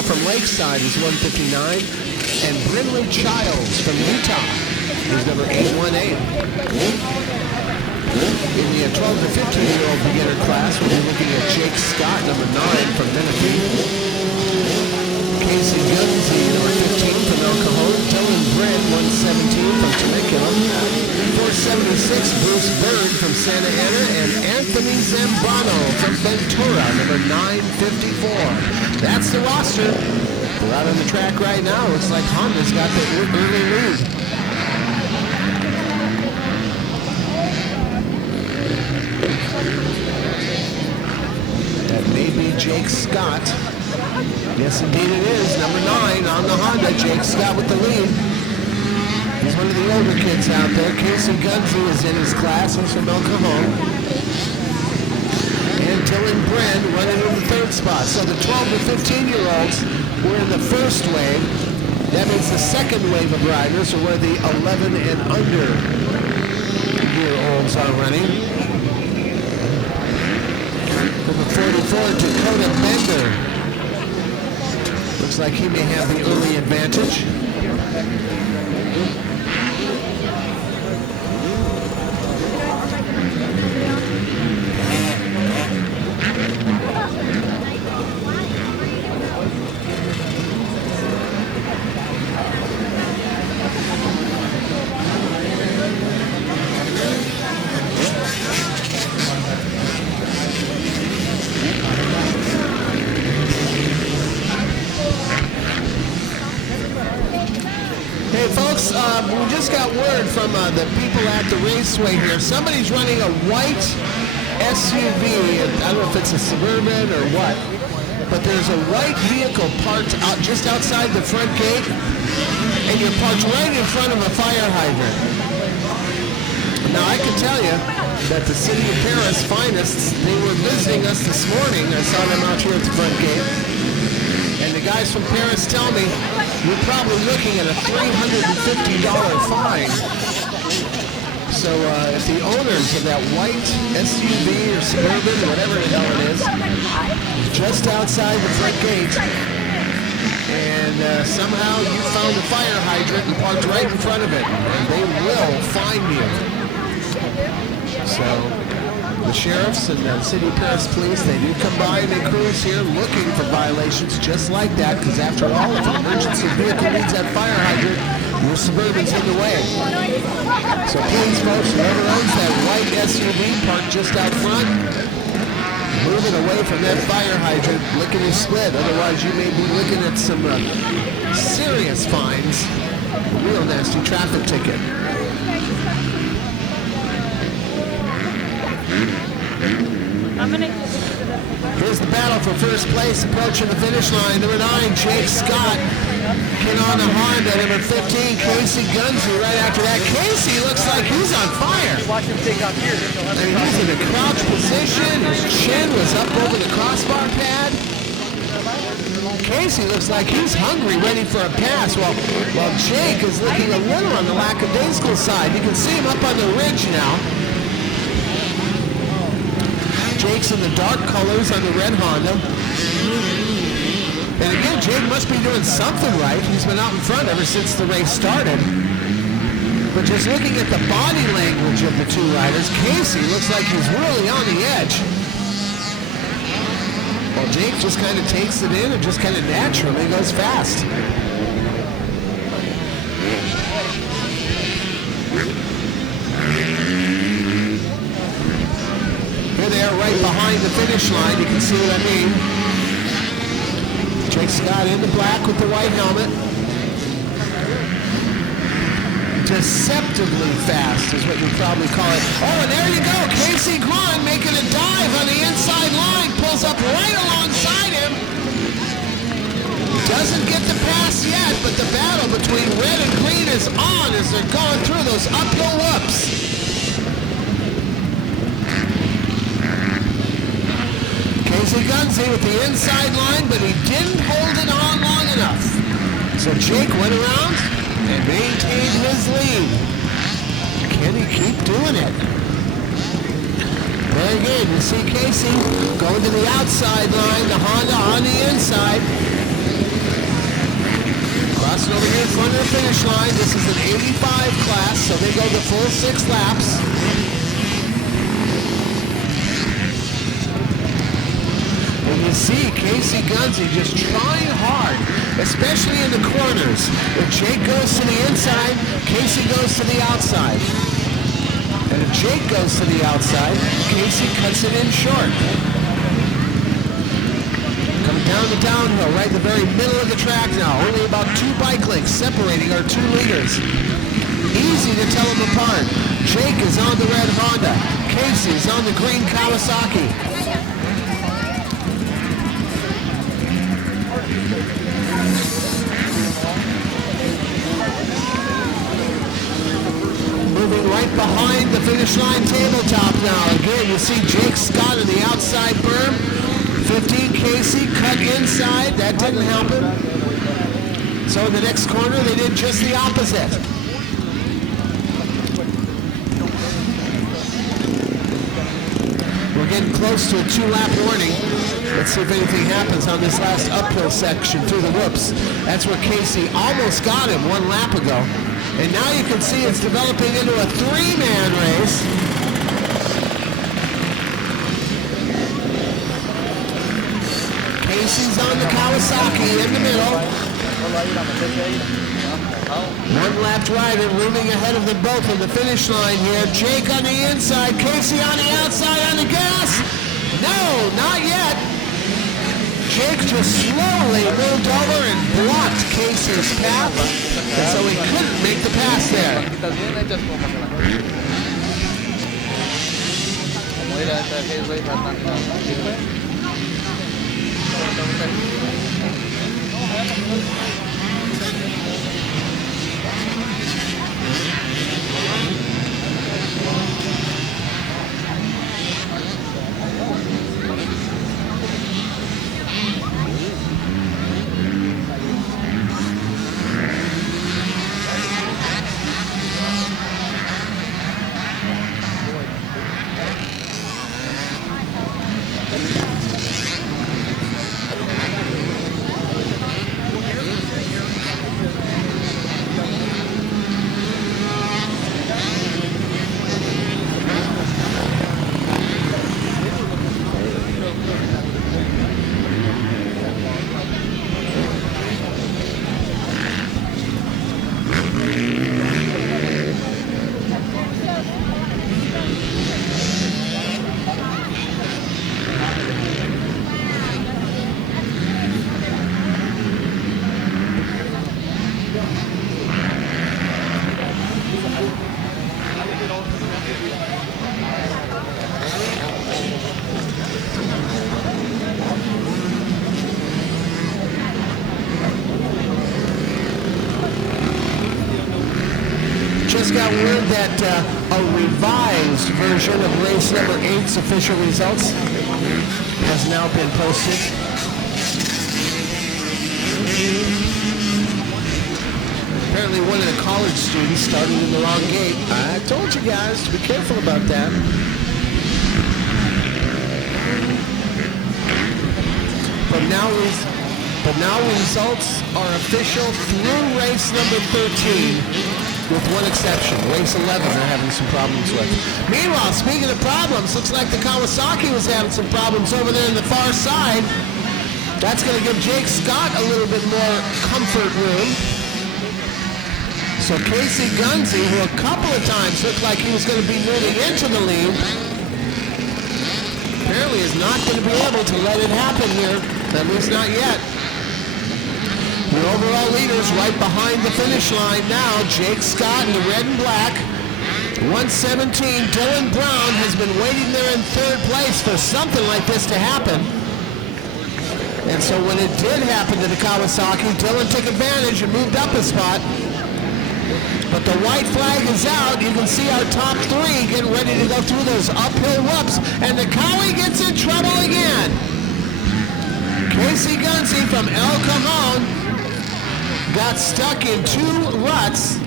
Romano from Lakeside is 159. And Brindley Childs from Utah is number 818. In the 12 to 15-year-old beginner class, we'll be looking at Jake Scott, number 9 from Menifee. Casey Gunzy, number 15 from El Cajon. Dylan Britt, 117 from Temecula. 476, Bruce Bird from Santa Ana. And Anthony Zambrano from Ventura, number 954. That's the roster. They're out on the track right now. Looks like Honda's got the early lead. That may be Jake Scott. Yes, indeed it is. Number 9 on the Honda. Jake Scott with the lead. He's one of the older kids out there. Casey Gunzy is in his class. He's from El Cajon. And Dylan Bren running in the third spot. So the 12 to 15-year-olds were in the first wave. That means the second wave of riders are where the 11 and under year-olds are running. Number 44, Dakota Bender. Looks like he may have the early advantage. Hey folks, we just got word from the people at the raceway here. Somebody's running a white SUV. I don't know if it's a Suburban or what, but there's a white vehicle parked out just outside the front gate, and you're parked right in front of a fire hydrant. Now I can tell you that the City of Paris finest, they were visiting us this morning. I saw them out here at the front gate. And the guys from Paris tell me you're probably looking at a $350 fine. So if the owners of that white SUV or Suburban, whatever the hell it is, just outside the front gate, and somehow you found a fire hydrant and parked right in front of it, and they will fine you. So the sheriffs and the City of Paris police, they do come by and they cruise here looking for violations just like that, because after all, if an emergency vehicle needs that fire hydrant, your Suburban's in the way. So please, folks, whoever owns that white SUV parked just out front, move it away from that fire hydrant, licking your split. Otherwise, you may be looking at some serious fines, a real nasty traffic ticket. Here's the battle for first place, approaching the finish line. Number 9, Jake Scott. Get on the Honda. Number 15, Casey Gunzy right after that. Casey looks like he's on fire. Watch him take off here. I mean, he's in a crouch position. His chin was up over the crossbar pad. Casey looks like he's hungry, ready for a pass, while Jake is looking a little on the lackadaisical side. You can see him up on the ridge now. Jake's in the dark colors on the red Honda. And again, Jake must be doing something right. He's been out in front ever since the race started. But just looking at the body language of the two riders, Casey looks like he's really on the edge. Well, Jake just kind of takes it in and just kind of naturally goes fast. Here they are right behind the finish line. You can see what I mean. Jake Scott in the black with the white helmet. Deceptively fast is what you'd probably call it. Oh, and there you go. Casey Grun making a dive on the inside line. Pulls up right alongside him. Doesn't get the pass yet, but the battle between red and green is on as they're going through those uphill whoops. Casey Gunzy with the inside line, but he didn't hold it on long enough. So Jake went around and maintained his lead. Can he keep doing it? There again, you see Casey going to the outside line, the Honda on the inside. action over here in front of the finish line. This is an 85 class, so they go the full 6 laps. And you see Casey Gunsey just trying hard, especially in the corners. If Jake goes to the inside, Casey goes to the outside. And if Jake goes to the outside, Casey cuts it in short. Coming down the downhill, right in the very middle of the track now. Only about 2 bike lengths separating our 2 leaders. Easy to tell them apart. Jake is on the red Honda. Casey's on the green Kawasaki. Moving right behind the finish line tabletop now. Again, you see Jake Scott on the outside berm. 15 Casey cut inside. That didn't help him. So in the next corner, they did just the opposite. We're getting close to a 2-lap warning. Let's see if anything happens on this last uphill section through the whoops. That's where Casey almost got him 1 lap ago. And now you can see it's developing into a 3-man race. Casey's on the Kawasaki in the middle. 1 lap driver looming ahead of them both on the finish line here. Jake on the inside, Casey on the outside on the gas. No, not yet. Jake just slowly moved over and blocked Casey's path, and so he couldn't make the pass there. Just got word that a revised version of race number 8's official results has now been posted. Apparently one of the college students started in the wrong gate. I told you guys to be careful about that. But now results are official through race number 13. With one exception, race 11 they're having some problems with. Meanwhile, speaking of problems, looks like the Kawasaki was having some problems over there in the far side. That's going to give Jake Scott a little bit more comfort room. So Casey Gunsey, who a couple of times looked like he was going to be moving into the lead, apparently is not going to be able to let it happen here, at least not yet. The overall leaders right behind the finish line now. Jake Scott in the red and black. 117, Dylan Brown has been waiting there in 3rd place for something like this to happen. And so when it did happen to the Kawasaki, Dylan took advantage and moved up a spot. But the white flag is out. You can see our top 3 getting ready to go through those uphill whoops. And the Cowie gets in trouble again. Casey Gunsey from El Cajon got stuck in 2 ruts.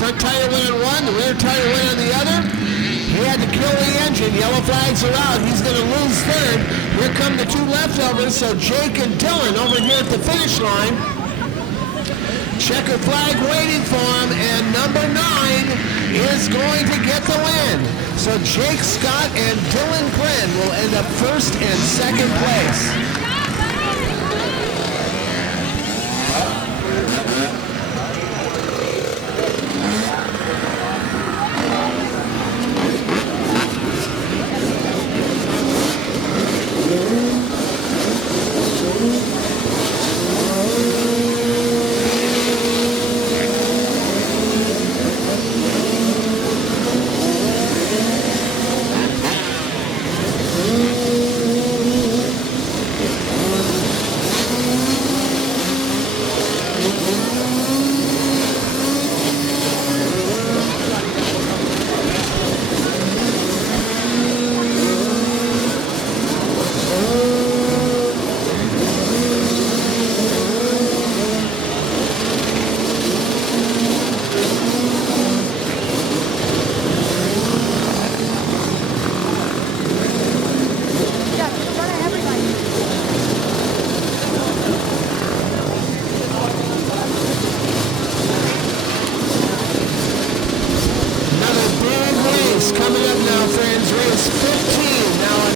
Front tire went on one, the rear tire went on the other. He had to kill the engine. Yellow flags are out. He's going to lose 3rd. Here come the 2 leftovers, so Jake and Dylan over here at the finish line. Checker flag waiting for him, and number 9 is going to get the win. So Jake Scott and Dylan Grin will end up first and second place.